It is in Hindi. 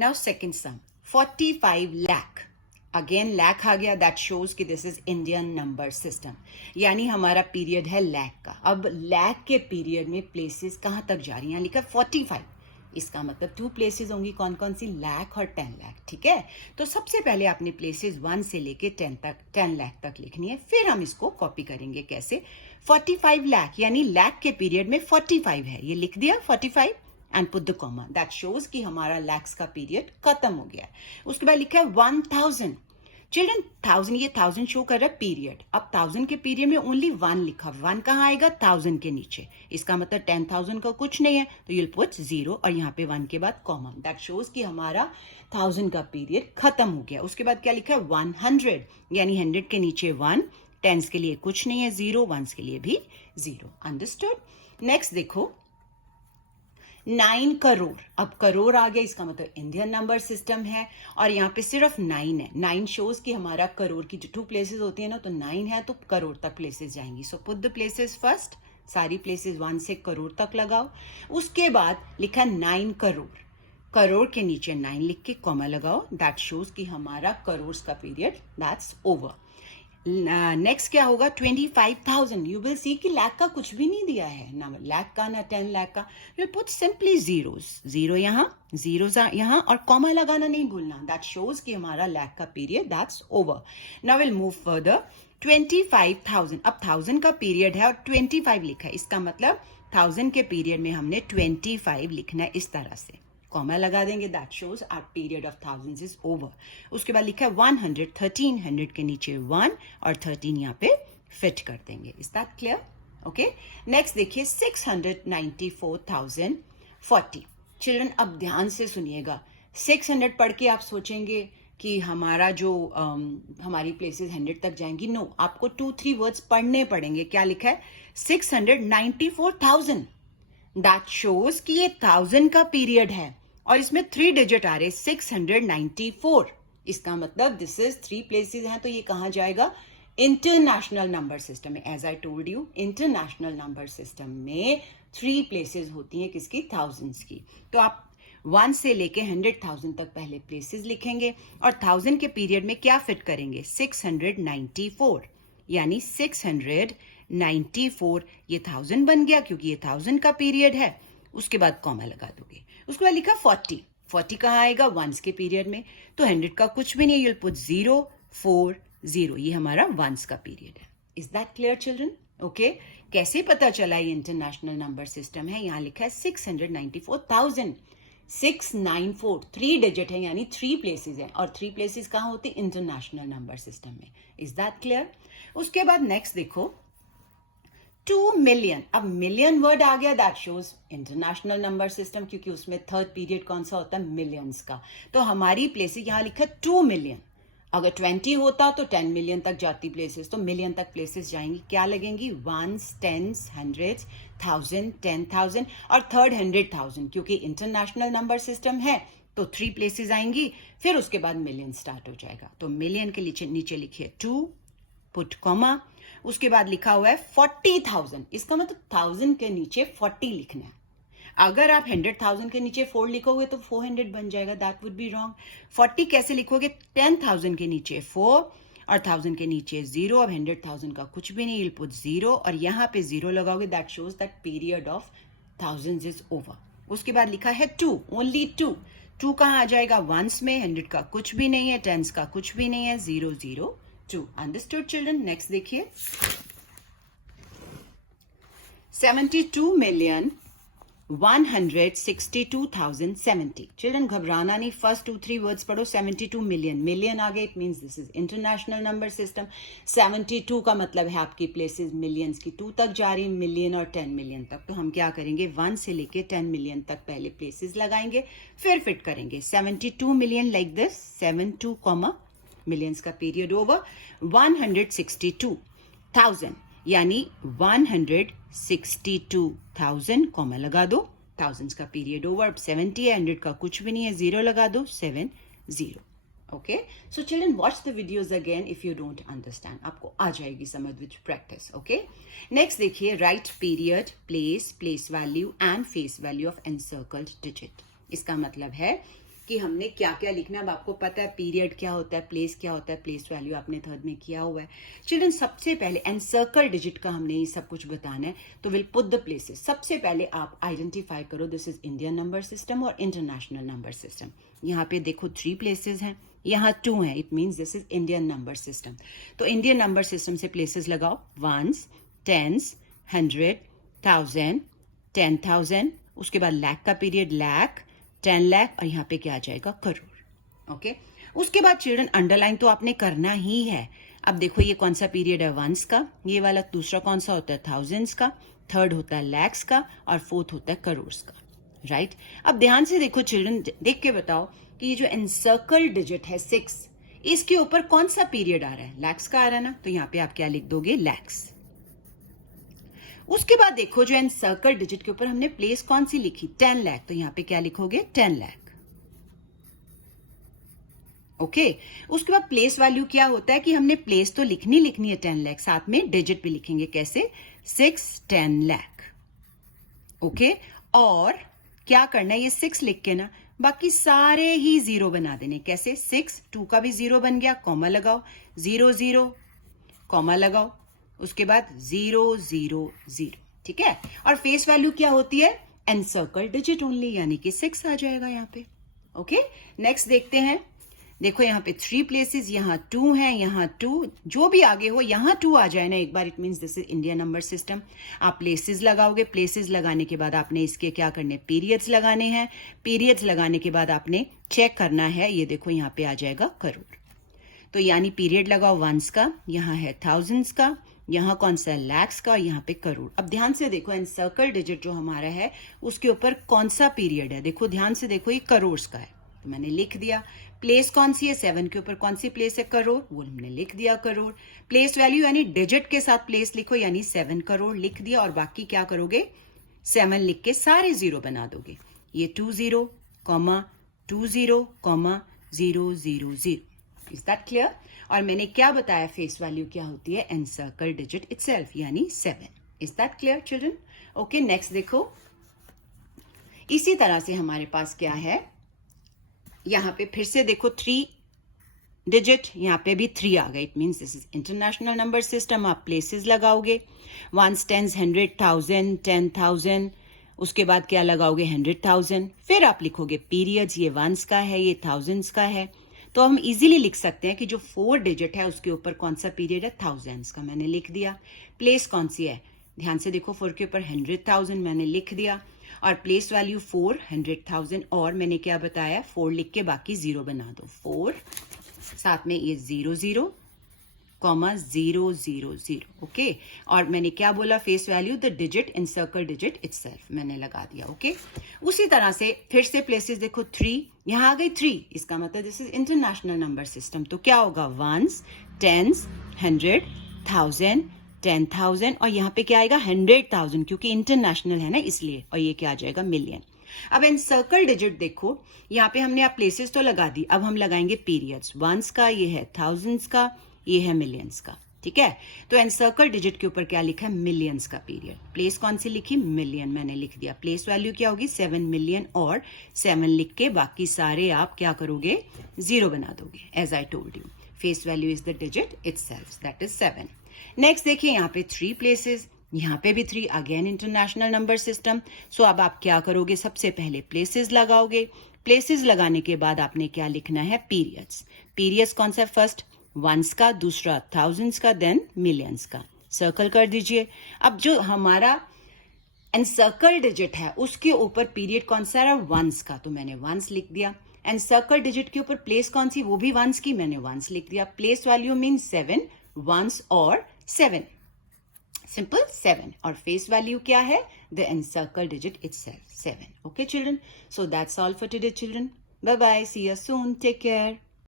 Now second sum 45 lakh. Again lakh आ गया. दैट शोज कि this is Indian number system, यानी हमारा पीरियड है लैख का. अब लैख के पीरियड में प्लेसेस कहाँ तक जा रही हैं, लिखा 45. इसका मतलब 2 प्लेसेस होंगी. कौन कौन सी, लाख और 10 लाख. ठीक है, तो सबसे पहले आपने प्लेसेस 1 से लेके 10 लाख तक लिखनी है. फिर हम इसको कॉपी करेंगे. कैसे, 45 लाख यानी लैख के पीरियड में 45 है, ये लिख दिया 45 and put the comma. That shows कि हमारा लैक्स का पीरियड खत्म हो गया है. उसके बाद लिखा है 1000. चिल्ड्रन 1000, ये 1000 शो कर रहा है पीरियड. अब 1000 के पीरियड में ओनली 1 लिखा. 1 कहाँ आएगा, 1000 के नीचे. इसका मतलब 10,000 का कुछ नहीं है, तो यूल पुट 0 और यहाँ पे 1 के बाद कॉमा. दैट शोज कि हमारा 1000 का पीरियड खत्म हो गया. उसके बाद क्या लिखा है 100, यानी 100 के नीचे 1. टेंस के लिए कुछ नहीं है 0, वंस के लिए भी 0. अंडरस्टूड. नेक्स्ट देखो 9 करोड़. अब करोड़ आ गया, इसका मतलब इंडियन नंबर सिस्टम है और यहाँ पे सिर्फ 9 है. 9 शोज कि हमारा करोड़ की जो 2 प्लेसेस होती है ना, तो 9 है तो करोड़ तक प्लेसेस जाएंगी. So put the places first. सारी प्लेसेस 1 से करोड़ तक लगाओ. उसके बाद लिखा 9 करोड़. करोड़ के नीचे 9 लिख के कॉमा लगाओ. दैट शोज कि हमारा करोड़ का पीरियड दैट्स ओवर. नेक्स्ट क्या होगा 25,000. यू विल सी कि लाख का कुछ भी नहीं दिया है, ना लाख का ना 10 लाख का. You put simply zeros. 0 यहाँ, 0 यहाँ और कॉमा लगाना नहीं भूलना. दैट शोज कि हमारा लाख का period that's over. Now will move further. 25,000. अब 1000 का पीरियड है और 25 लिखा है. इसका मतलब 1000 के पीरियड में हमने 25 लिखना है इस तरह से. कॉमा लगा देंगे. That shows our period of thousands is over. उसके बाद लिखा है 100, 13. 100 के नीचे 1 और 13 यहाँ पे फिट कर देंगे. Is that clear? Okay. Next देखिए 694,040. चिल्ड्रन अब ध्यान से सुनिएगा. 600 पढ़ के आप सोचेंगे कि हमारा जो हमारी प्लेसेस 100 तक जाएंगी. नो, आपको 2-3 वर्ड्स पढ़ने पड़ेंगे. क्या लिखा है 694,000. दैट शोज कि ये 1000 का पीरियड है और इसमें 3 डिजिट आ रहे 694. इसका मतलब दिस इज 3 प्लेसेस हैं, तो ये कहाँ जाएगा, इंटरनेशनल नंबर सिस्टम में. As I told you, international number system में 3 प्लेसेस होती हैं किसकी, थाउजेंड्स की. तो आप 1 से लेके 100,000 तक पहले प्लेसेस लिखेंगे और 1000 के पीरियड में क्या फिट करेंगे 694, यानी 694. ये 1000 बन गया क्योंकि ये 1000 का पीरियड है. उसके बाद कॉमा लगा दोगे. उसके बाद लिखा 40. 40 कहाँ आएगा, 1s के पीरियड में. तो 100 का कुछ भी नहीं है, यूल पुट 0, 4, 0. ये हमारा 1s का पीरियड है. Is that clear children? Okay. कैसे पता चला ये इंटरनेशनल नंबर सिस्टम है? यहाँ लिखा है 694,000. 694 3 डिजिट है, यानी 3 प्लेसेस हैं और 3 प्लेसेस कहाँ होते, इंटरनेशनल नंबर सिस्टम में. Is that clear? उसके बाद नेक्स्ट देखो 2 मिलियन. अब मिलियन वर्ड आ गया. That shows international number system, क्योंकि उसमें थर्ड पीरियड कौन सा होता है, मिलियंस का. तो हमारी प्लेसेस यहाँ लिखा 2 मिलियन. अगर 20 होता तो 10 मिलियन तक जाती प्लेसेस, तो मिलियन तक प्लेसेस जाएंगी. क्या लगेंगी, 1s, 10s, 100s, 1000, 10,000 और थर्ड 100,000. क्योंकि इंटरनेशनल नंबर सिस्टम है तो 3 प्लेसेस आएंगी. फिर उसके बाद मिलियन स्टार्ट हो जाएगा. तो मिलियन के नीचे लिखिए 2, पुट कॉमा. उसके बाद लिखा हुआ है 40,000. इसका मतलब 1000 के नीचे 40 लिखना है. अगर आप 100,000 के नीचे 4 लिखोगे तो 400 बन जाएगा. That would be wrong. 40 कैसे लिखोगे, 10,000 के नीचे 4 और 1000 के नीचे 0. अब 100,000 का कुछ भी नहीं, you'll put 0 और यहाँ पे 0 लगाओगे. That shows that period of thousands is over. उसके बाद लिखा है 2, ओनली 2. 2 कहाँ आ जाएगा, 1s में. 100 का कुछ भी नहीं है, 10s का कुछ भी नहीं है. 0, 0, 2. Understood children? नेक्स्ट देखिए 72,162,070. चिल्ड्रन घबराना नहीं, फर्स्ट 2-3 वर्ड्स पढ़ो. 72 मिलियन. मिलियन आ गए, it means this is international number system. 72 का मतलब है आपकी प्लेसेस मिलियंस की 2 तक जा रही, मिलियन और 10 मिलियन तक. तो हम क्या करेंगे, 1 से लेके 10 मिलियन तक पहले प्लेसेस लगाएंगे, फिर फिट करेंगे. 72 million like this, 72 comma millions का पीरियड ओवर. 162,000 यानी 162,000 कॉमा लगा दो. थाउजेंड्स का पीरियड ओवर. 70 है, 100 का कुछ भी नहीं है, 0 लगा दो. 7, 0. Okay. So children watch the videos again if you don't understand. आपको आ जाएगी समझ विद प्रैक्टिस. ओके. नेक्स्ट देखिए right period, place, place value and face value of encircled digit. इसका मतलब है कि हमने क्या क्या लिखना है। अब आपको पता है पीरियड क्या होता है, प्लेस क्या होता है, प्लेस वैल्यू आपने थर्ड में किया हुआ है। चिल्ड्रन सबसे पहले एनसर्कल डिजिट का हमने ये सब कुछ बताना है, तो विल पुट द प्लेसेस। सबसे पहले आप आइडेंटिफाई करो this is Indian number system और इंटरनेशनल नंबर सिस्टम। यहाँ पे देखो 3 प्लेसेस हैं, यहाँ 2 है, it means this is Indian number system. तो इंडियन नंबर सिस्टम से प्लेसेस लगाओ, वंस, टेंस, 100, 1000, 10,000, उसके बाद लाख का पीरियड लाख, 10 लाख, और यहाँ पे क्या आ जाएगा करोड़। ओके, उसके बाद चिल्ड्रन अंडरलाइन तो आपने करना ही है। अब देखो ये कौन सा पीरियड है, वंस का, ये वाला दूसरा कौन सा होता है, थाउजेंड्स का, थर्ड होता है लैक्स का, और फोर्थ होता है करोड़ का, राइट। अब ध्यान से देखो चिल्ड्रन, देख के बताओ कि ये जो एनसर्कल डिजिट है 6, इसके ऊपर कौन सा पीरियड आ रहा है, लैक्स का आ रहा है ना, तो यहाँ पे आप क्या लिख दोगे, लैक्स। उसके बाद देखो जो एनसर्कल डिजिट के ऊपर हमने प्लेस कौन सी लिखी, 10 लाख, तो यहाँ पे क्या लिखोगे, 10 लाख। ओके, उसके बाद प्लेस वैल्यू क्या होता है कि हमने प्लेस तो लिखनी है 10 लाख, साथ में डिजिट भी लिखेंगे, कैसे, 6, 10 लाख। ओके, और क्या करना है, ये 6 लिख के ना बाकी सारे ही 0 बना देने, कैसे, 6, 2 का भी 0 बन गया, कॉमा लगाओ, 0 0, कॉमा लगाओ, उसके बाद 0 0 0, ठीक है। और फेस वैल्यू क्या होती है, एनसर्कल डिजिट ओनली, यानी कि 6 आ जाएगा यहाँ पे। ओके, नेक्स्ट देखते हैं। देखो यहाँ पे 3 प्लेसेस, यहाँ 2 है, यहाँ 2, जो भी आगे हो यहाँ 2 आ जाए ना एक बार, it means this is Indian number system. आप प्लेसेस लगाओगे, प्लेसेस लगाने के बाद आपने इसके क्या करने, पीरियड्स लगाने हैं, पीरियड्स लगाने के बाद आपने चेक करना है, ये देखो यहाँ पे आ जाएगा करोड़। तो यानी पीरियड लगाओ वंस का, यहाँ है थाउजेंड्स का, यहाँ कौन सा है, लैक्स का, और यहाँ पे करोड़। अब ध्यान से देखो एनसर्कल डिजिट जो हमारा है उसके ऊपर कौन सा पीरियड है, देखो ध्यान से देखो, ये करोड़ का है, तो मैंने लिख दिया। प्लेस कौन सी है, 7 के ऊपर कौन सी प्लेस है, करोड़, वो हमने लिख दिया करोड़। प्लेस वैल्यू यानी डिजिट के साथ प्लेस लिखो, यानी 7 करोड़ लिख दिया, और बाकी क्या करोगे, 7 लिख के सारे 0 बना दोगे, ये 2 0, 2 0, 0 0 0। Is that clear. और मैंने क्या बताया, फेस वैल्यू क्या होती है, एनसर्कल डिजिट इटसेल्फ, यानी 7। Is that clear children. Okay, next देखो, इसी तरह से हमारे पास क्या है, यहाँ पे फिर से देखो 3 डिजिट, यहाँ पे भी 3 आ गए, it means this is international number system. आप प्लेसेस लगाओगे, वंस, टेंस, 100, 1000, 10,000, उसके बाद क्या लगाओगे, 100,000, फिर आप लिखोगे पीरियड्स, ये वंस का है, ये थाउजेंड्स का है, तो हम इजीली लिख सकते हैं कि जो 4 डिजिट है उसके ऊपर कौन सा पीरियड है, थाउजेंड्स का, मैंने लिख दिया। प्लेस कौन सी है, ध्यान से देखो, 4 के ऊपर 100,000, मैंने लिख दिया, और प्लेस वैल्यू 4, 100,000, और मैंने क्या बताया, 4 लिख के बाकी 0 बना दो, 4, साथ में ये 0 0, 0 0 0। ओके, और मैंने क्या बोला, face value the digit encircle digit itself, मैंने लगा दिया। ओके, उसी तरह से फिर से प्लेसेस देखो, 3, यहाँ आ गई 3, इसका मतलब this is international number system, तो क्या होगा, वंस, टेंस, 100, 1000, 10,000, और यहाँ पे क्या आएगा, 100,000, क्योंकि इंटरनेशनल है ना इसलिए, और ये क्या आ जाएगा, मिलियन। अब एनसर्कल डिजिट देखो, यहाँ पे हमने आप प्लेसेस तो लगा दी, अब हम लगाएंगे पीरियड्स, वंस का, ये है थाउजेंड्स का, ये है मिलियंस का, ठीक है। तो एनसर्कल डिजिट के ऊपर क्या लिखा है, मिलियंस का पीरियड। प्लेस कौन सी लिखी, मिलियन, मैंने लिख दिया। प्लेस वैल्यू क्या होगी, 7 मिलियन, और 7 लिख के बाकी सारे आप क्या करोगे, 0 बना दोगे, as I told you. Face value is the digit itself, that is 7। Next देखिए, यहाँ पे 3 प्लेसेस, यहाँ पे भी 3, again international number system. So अब आप क्या करोगे, सबसे पहले प्लेसेस लगाओगे, प्लेसेस लगाने के बाद आपने क्या लिखना है, पीरियड्स। पीरियड्स कौन सा, फर्स्ट वंस का, दूसरा थाउजेंड्स का, देन मिलियंस का, सर्कल कर दीजिए। अब जो हमारा एनसर्कल डिजिट है उसके ऊपर पीरियड कौन सा है, वंस का, तो मैंने वंस लिख दिया। एनसर्कल डिजिट के ऊपर प्लेस कौन सी, वो भी वंस की, मैंने वंस लिख दिया। प्लेस वैल्यू मीन्स 7, वंस और 7, सिंपल 7, और फेस वैल्यू क्या है, the encircle digit itself, 7। Okay children, so that's all for today children, bye bye, see you soon, take care.